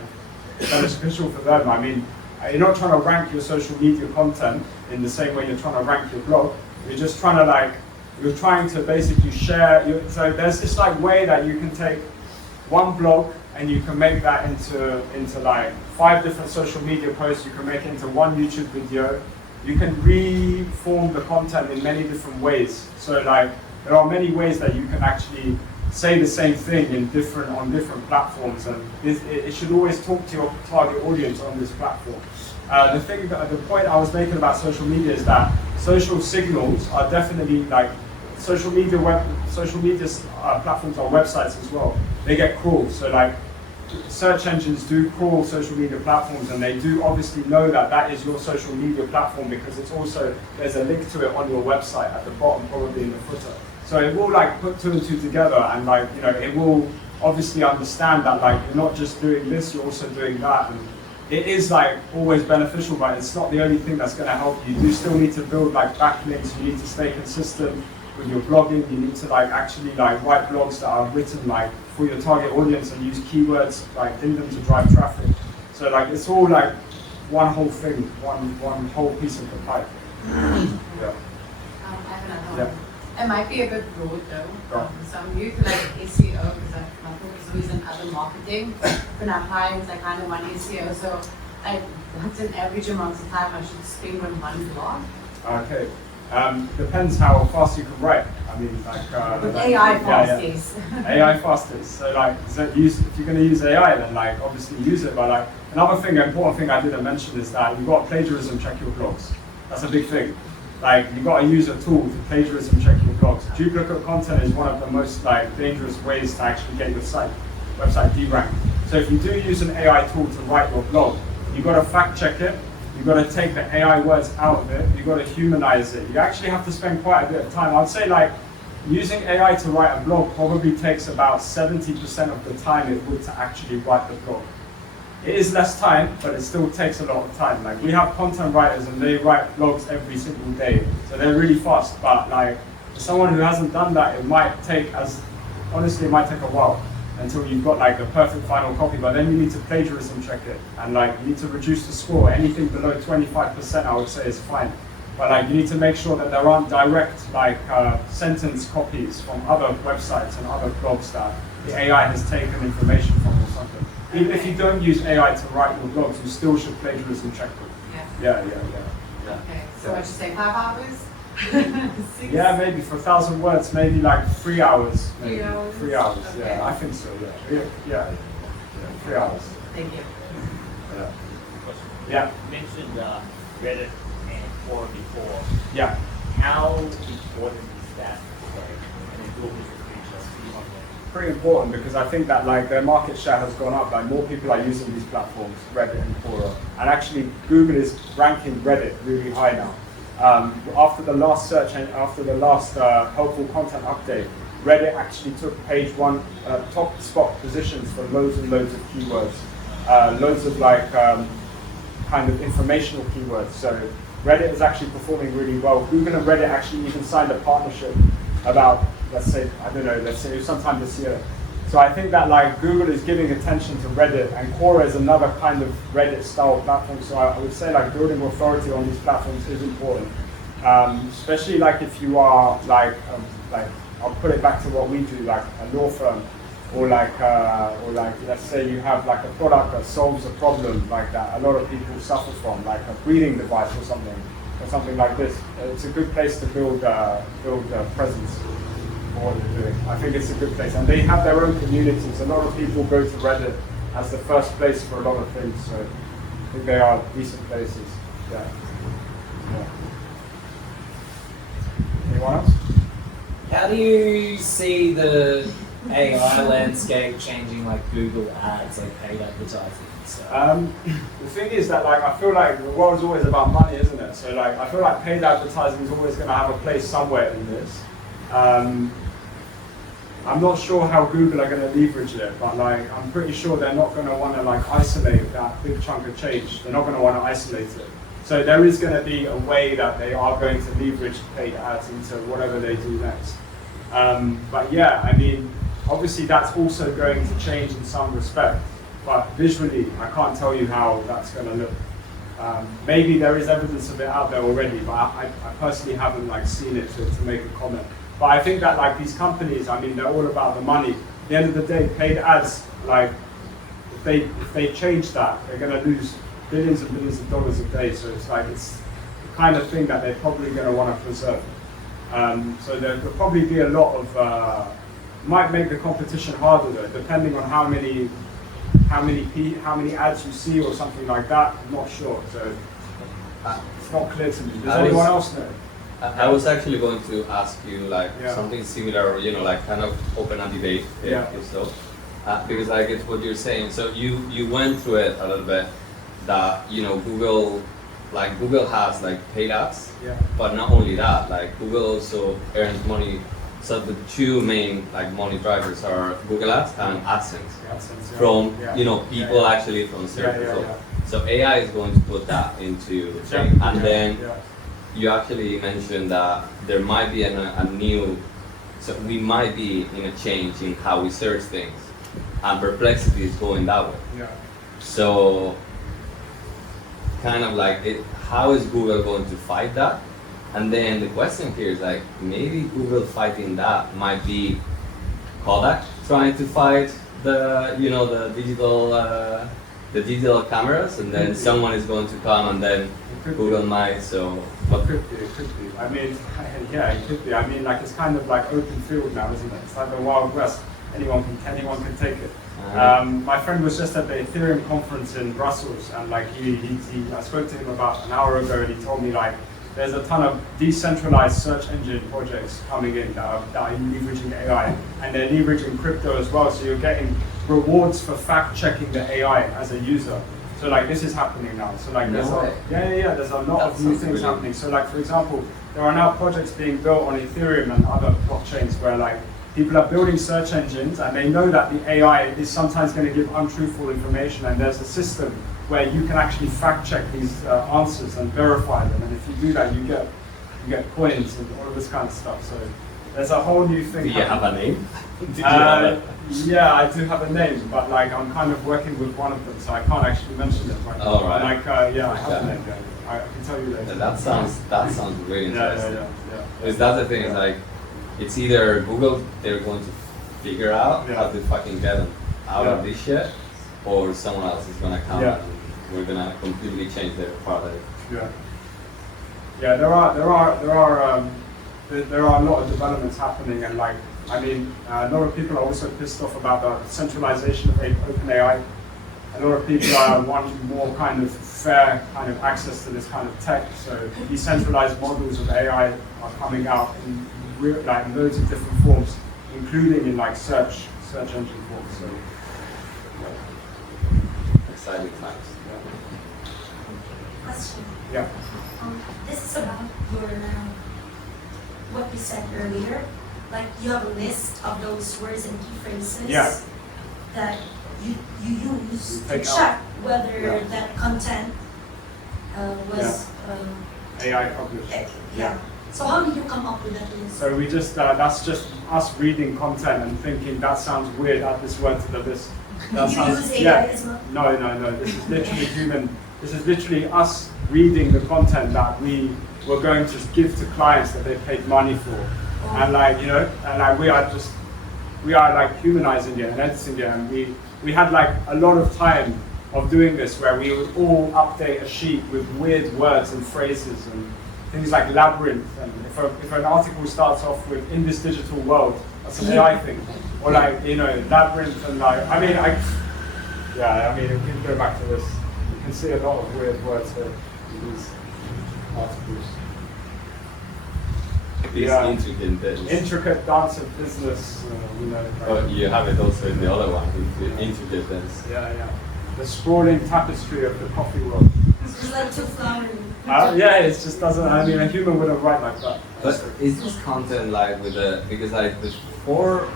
beneficial for them. I mean, you're not trying to rank your social media content in the same way you're trying to rank your blog. You're just trying to you're trying to basically share. So there's this like way that you can take one blog and you can make that into like 5 different social media posts. You can make it into one YouTube video. You can reform the content in many different ways. So like there are many ways that you can actually say the same thing on different platforms, and it should always talk to your target audience on this platform. The point I was making about social media is that social signals are definitely like social media platforms are websites as well. They get crawled, so like search engines do crawl social media platforms, and they do obviously know that that is your social media platform because it's also, there's a link to it on your website at the bottom, probably in the footer. So it will like put 2 and 2 together, and like, you know, it will obviously understand that like you're not just doing this, you're also doing that. And it is like always beneficial, but it's not the only thing that's going to help you. You still need to build like backlinks. You need to stay consistent with your blogging. You need to like actually like write blogs that are written like for your target audience and use keywords like in them to drive traffic. So like it's all like one whole thing, one whole piece of the pipe. Yeah. I have another one. It might be a bit broad though. So I'm new to like SEO because my focus is in other marketing. When I'm hiring, I kind of want SEO. So like, what's an average amount of time I should spend on one blog? Okay. Depends how fast you can write. I mean, like with AI fastest. AI fastest. So like, if you're going to use AI, then like obviously use it. But like another important thing I didn't mention is that you've got to plagiarism check your blogs. That's a big thing. Like you've got to use a tool to plagiarism check your blogs. Duplicate content is one of the most like dangerous ways to actually get your website deranked. So if you do use an AI tool to write your blog, you've got to fact check it. You've got to take the AI words out of it. You've got to humanize it. You actually have to spend quite a bit of time. I'd say like using AI to write a blog probably takes about 70% of the time it would to actually write the blog. It is less time, but it still takes a lot of time. Like we have content writers and they write blogs every single day. So they're really fast, but like for someone who hasn't done that, it might take a while until you've got like the perfect final copy, but then you need to plagiarism check it. And like you need to reduce the score. Anything below 25% I would say is fine. But like you need to make sure that there aren't direct like sentence copies from other websites and other blogs that the AI has taken information from or something. Even if you don't use AI to write your blogs, you still should plagiarism check them. Yeah. Okay, so I should say 5 hours? 6? Yeah, maybe for 1,000 words, maybe like 3 hours. Maybe. 3 hours, Okay. yeah, I think so, yeah. 3 hours. Thank you. Yeah. You mentioned Reddit and Quora before. Yeah. How important is that today? And then what was the future on that? Pretty important because I think that like their market share has gone up. Like more people are using these platforms, Reddit and Quora, and actually Google is ranking Reddit really high now. After the last search and after the last helpful content update, Reddit actually took page 1 top spot positions for loads and loads of keywords, loads of like kind of informational keywords. So Reddit is actually performing really well. Google and Reddit actually even signed a partnership about, let's say sometime this year. So I think that like Google is giving attention to Reddit, and Quora is another kind of Reddit style platform. So I would say like building authority on these platforms is important, especially like if you are like I'll put it back to what we do, like a law firm. or like let's say you have like a product that solves a problem like that a lot of people suffer from, like a breathing device or something like this. It's a good place to build presence for what they're doing. I think it's a good place, and they have their own communities. A lot of people go to Reddit as the first place for a lot of things, so I think they are decent places. Yeah. Anyone else? How do you see the AI landscape changing, like Google Ads, like paid advertising? So. The thing is that, like, I feel like the world's always about money, isn't it? So, like, I feel like paid advertising is always going to have a place somewhere in this. I'm not sure how Google are going to leverage it, but like, I'm pretty sure they're not going to want to like isolate that big chunk of change. They're not going to want to isolate it. So there is going to be a way that they are going to leverage paid ads into whatever they do next. But yeah, I mean, obviously that's also going to change in some respect, but visually, I can't tell you how that's going to look. Maybe there is evidence of it out there already, but I personally haven't like seen it to make a comment. But I think that like these companies, I mean, they're all about the money. At the end of the day, paid ads, like if they change that, they're going to lose billions and billions of dollars a day. So it's like it's the kind of thing that they're probably going to want to preserve. So there'll probably be a lot of might make the competition harder though, depending on how many ads you see or something like that. I'm not sure. So it's not clear to me. Does anyone else know? I was actually going to ask you like something similar, or, you know, like kind of open a debate, if so, because I get what you're saying. So you went through it a little bit, that, you know, Google has like paid ads, but not only that, like Google also earns money. So the two main like money drivers are Google Ads and AdSense, from you know, people actually from search. So AI is going to put that into the thing, and then. You actually mentioned that there might be so we might be in a change in how we search things, and Perplexity is going that way. So, kind of like, how is Google going to fight that? And then the question here is like, maybe Google fighting that might be Kodak trying to fight the digital cameras, and then someone is going to come, and then Google might. So it could be. I mean, yeah, it could be. I mean, like, it's kind of like open field now, isn't it? It's like the Wild West. Anyone can take it. My friend was just at the Ethereum conference in Brussels, and like I spoke to him about an hour ago, and he told me like there's a ton of decentralized search engine projects coming in that are leveraging AI, and they're leveraging crypto as well. So you're getting rewards for fact checking the AI as a user. So like this is happening now. So like there's a lot of new things happening. So like, for example, there are now projects being built on Ethereum and other blockchains where like people are building search engines, and they know that the AI is sometimes going to give untruthful information, and there's a system where you can actually fact check these answers and verify them. And if you do that, you get coins and all of this kind of stuff. So there's a whole new thing. Do you have a name? Yeah, I do have a name, but like I'm kind of working with one of them, so I can't actually mention it right now. Oh, right. Like, I have a name. I can tell you later. That sounds really interesting. Yeah. Because that's the thing, is like, it's either Google, they're going to figure out how to fucking get them out of this shit, or someone else is gonna come and we're gonna completely change their product. There are a lot of developments happening, and like, I mean, a lot of people are also pissed off about the centralization of OpenAI. A lot of people are wanting more kind of fair kind of access to this kind of tech. So decentralized models of AI are coming out in loads of different forms, including in like search engine forms. So exciting times. Question. Yeah. This is about your what you said earlier. Like, you have a list of those words and key phrases that you use to check whether that content was AI published. So how did you come up with that list? So we just that's just us reading content and thinking that sounds weird. Add this word to the list. That use AI as well? No. This is literally human. This is literally us reading the content that we were going to give to clients that they paid money for. And like, you know, and like we we are like humanizing it and editing it, and we had like a lot of time of doing this where we would all update a sheet with weird words and phrases and things like labyrinth, and if an article starts off with "in this digital world," that's an AI thing, or like, you know, labyrinth, and like, I mean, we can go back to this. You can see a lot of weird words here in these articles. Intricate bits. Intricate dance of business, you know. Like, oh, you have it also in the other one, intricate bits. Yeah. The sprawling tapestry of the coffee world. It's just like too flowery. Yeah, it just doesn't. I mean, a human wouldn't write like that. But is this content like with the, because like before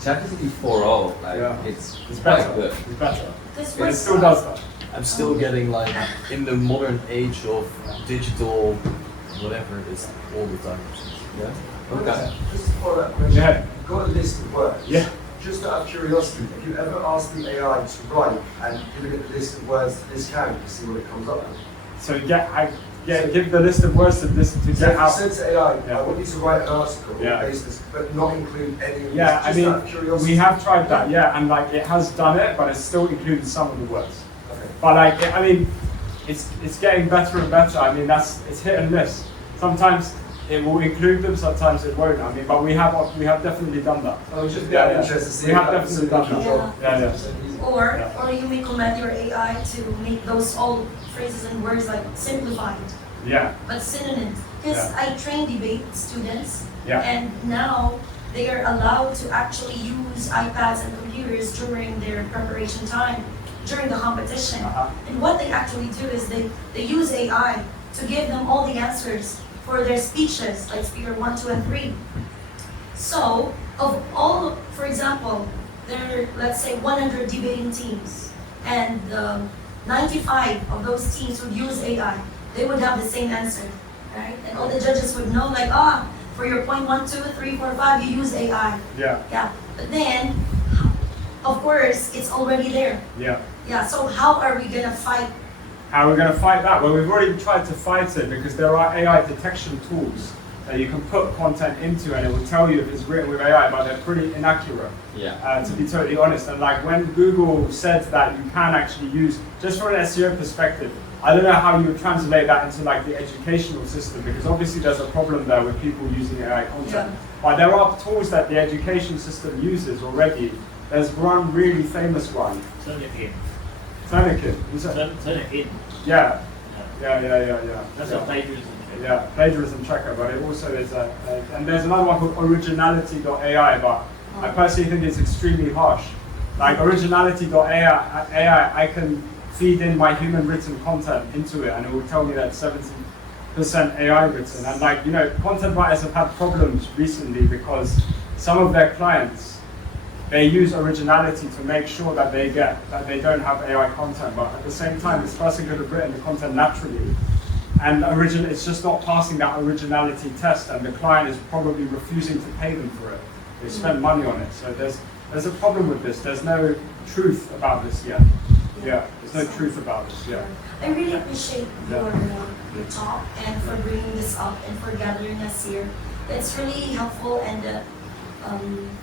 ChatGPT 4.0, like it's quite good. It's better. Because It still does that. I'm still getting like in the modern age of digital, whatever it is, all the time. Yeah. Okay. Just to follow that question, Yeah. you've got a list of words. Yeah. Just out of curiosity, have you ever asked the AI to write and given it the list of words to this character to see what it comes up with? So give the list of words to this to So get if you out. said to AI, I want you to write an article based this, but not include any of this, Yeah, I just mean, out of curiosity. we have tried that, yeah, and like it has done it, but it's still included some of the words. Okay. But like, I mean, it's getting better and better. I mean, it's hit and miss. Sometimes it will include them, sometimes it won't. I mean, but we have definitely done that. I was just Yeah. interested to see We have how definitely it's done a that. job. Yeah. Or you may command your AI to make those old phrases and words like simplified, Yeah. but synonyms. Because I train debate students, Yeah. and now they are allowed to actually use iPads and computers during their preparation time, during the competition. And what they actually do is they use AI to give them all the answers for their speeches, like speaker 1, 2, and 3. So, of all, for example, there are, let's say, 100 debating teams, and 95 of those teams would use AI. They would have the same answer, right? And all the judges would know, like, for your point 1, 2, 3, 4, 5, you use AI. Yeah. But then, of course, it's already there. Yeah. So how are we gonna fight? How are we going to fight that? Well, we've already tried to fight it because there are AI detection tools that you can put content into, and it will tell you if it's written with AI, but they're pretty inaccurate. Yeah. To be totally honest, and like when Google said that you can actually use, just from an SEO perspective, I don't know how you would translate that into like the educational system, because obviously there's a problem there with people using AI content. But there are tools that the education system uses already. There's one really famous one. Turn it in. Turn it in. Yeah. That's a plagiarism. Yeah, plagiarism checker, but it also is and there's another one called originality.ai, but I personally think it's extremely harsh. Like originality.ai, I can feed in my human written content into it, and it will tell me that 70% AI written. And like, you know, content writers have had problems recently because some of their clients, they use originality to make sure that they don't have AI content, but at the same time, this person could have written the content naturally, and it's just not passing that originality test, and the client is probably refusing to pay them for it. They spend money on it, so there's a problem with this. There's no truth about this yet. Yeah, there's no truth about this. Yeah. I really appreciate your talk and for bringing this up and for gathering us here. It's really helpful and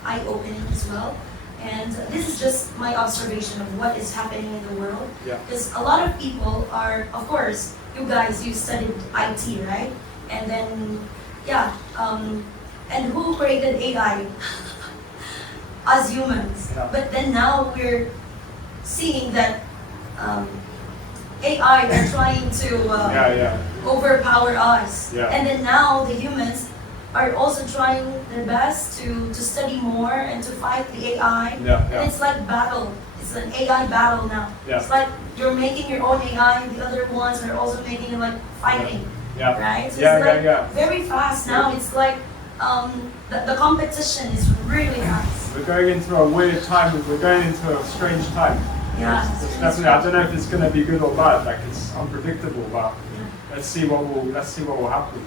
eye-opening as well. And this is just my observation of what is happening in the world. Because a lot of people are, of course, you studied IT, right? And then, and who created AI? Us humans. But then now we're seeing that AI are trying to overpower us. And then now the humans are also trying their best to study more and to fight the AI. And it's like battle. It's an AI battle now. It's like you're making your own AI, and the other ones are also making it like fighting. Right? So it's like very fast now. It's like the competition is really fast. We're going into a weird time. We're going into a strange time. It's definitely. I don't know if it's going to be good or bad. Like it's unpredictable, but let's see what will happen.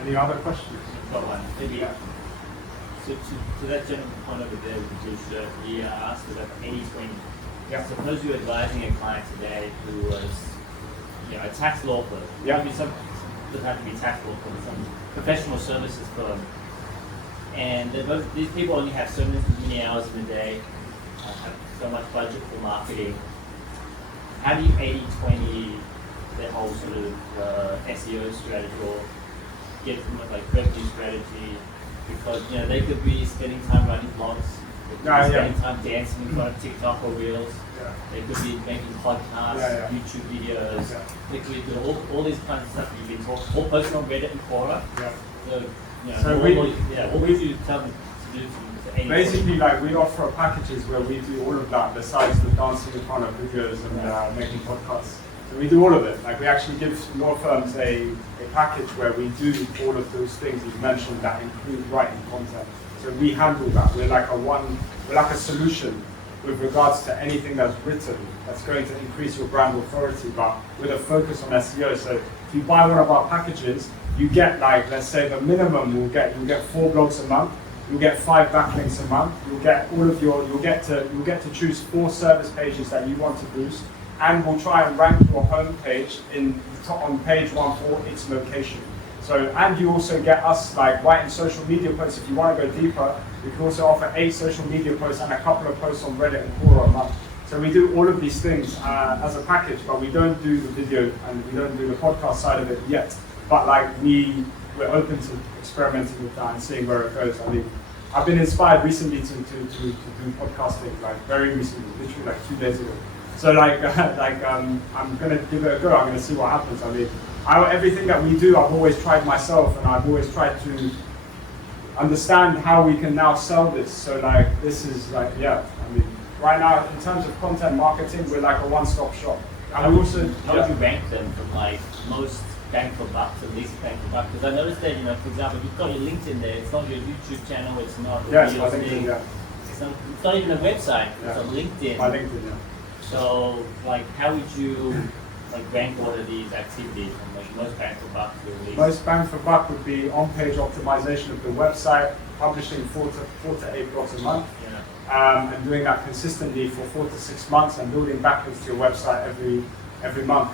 Any other questions? Got one. Maybe. So that gentleman's point over there, which is he asked about 80-20. Suppose you're advising a client today who was, a tax law firm. Maybe some doesn't have to be tax law firm, some professional services firm. and these people only have so many hours in a day, have so much budget for marketing. How do you 80-20 the whole sort of SEO strategy or get like revenue strategy? Because they could be spending time writing blogs, they could be spending time dancing in front of TikTok or Reels. They could be making podcasts, YouTube videos. They could be doing all these kinds of stuff you've been talking, all posting on Reddit and Quora. So, what would you tell them to do? Basically, like we offer packages where we do all of that, besides the dancing in front of videos and making podcasts. So we do all of it. Like we actually give law firms a package where we do all of those things you mentioned that include writing content. So we handle that. We're like a solution with regards to anything that's written that's going to increase your brand authority, but with a focus on SEO. So if you buy one of our packages, you get like, let's say the minimum you'll get 4 blogs a month, you'll get 5 backlinks a month, you'll get you'll get to choose 4 service pages that you want to boost, and we'll try and rank your homepage on page 1 for its location. So, and you also get us like writing social media posts. If you want to go deeper, we can also offer 8 social media posts and a couple of posts on Reddit and Quora a month. So we do all of these things as a package, but we don't do the video and we don't do the podcast side of it yet. But like we're open to experimenting with that and seeing where it goes. I mean, I've been inspired recently to do podcasting, like very recently, literally like 2 days ago. So I'm gonna give it a go. I'm gonna see what happens. I mean, everything that we do, I've always tried myself, and I've always tried to understand how we can now sell this. So like this is like I mean, right now in terms of content marketing, we're like a one-stop shop. And we also how would you rank them from like most bang for buck to least bang for buck? Because I noticed that for example, you've got your LinkedIn there. It's not your YouTube channel. It's not I think thing. It's not even a website. It's on LinkedIn. My LinkedIn, So like, how would you rank all of these activities from like most bang for buck to least? Most bang for buck would be on-page optimization of the website, publishing 4 to 8 blogs a month, and doing that consistently for 4 to 6 months, and building backlinks to your website every month.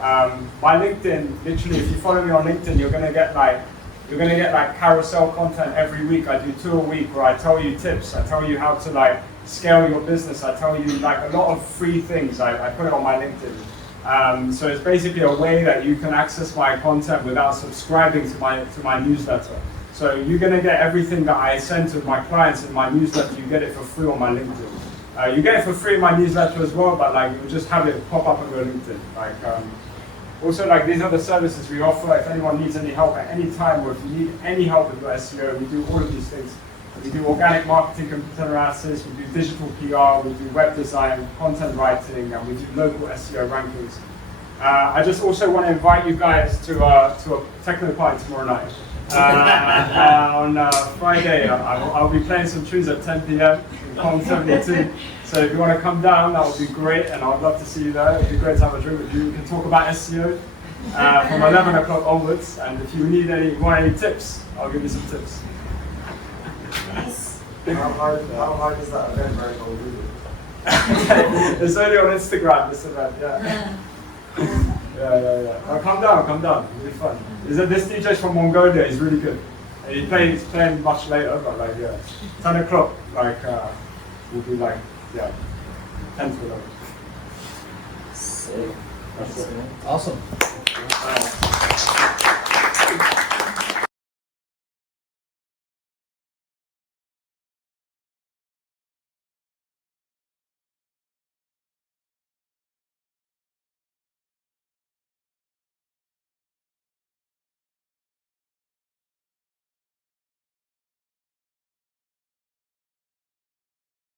My LinkedIn, literally, if you follow me on LinkedIn, you're gonna get like carousel content every week. I do 2 a week where I tell you tips. I tell you how to like scale your business. I tell you like a lot of free things. I put it on my LinkedIn. So it's basically a way that you can access my content without subscribing to my newsletter. So you're gonna get everything that I send to my clients in my newsletter. You get it for free on my LinkedIn. You get it for free in my newsletter as well, but like you just have it pop up on your LinkedIn. Like also, like these are the services we offer. If anyone needs any help at any time, or if you need any help with your SEO, we do all of these things. We do organic marketing, computer analysis, we do digital PR, we do web design, content writing, and we do local SEO rankings. I just also want to invite you guys to a techno party tomorrow night. On Friday, I'll be playing some tunes at 10 p.m. in Com 72. So if you want to come down, that would be great, and I'd love to see you there. It'd be great to have a drink with you. We can talk about SEO from 11 o'clock onwards, and if you want any tips, I'll give you some tips. Nice. How hard is that event very on Google? It's only on Instagram, this event, yeah. Come down, it'll be fun. This DJ's from Mongolia, he's really good. And he's playing much later, but 10 o'clock, will be 10 to 11. Sick. That's it. Awesome.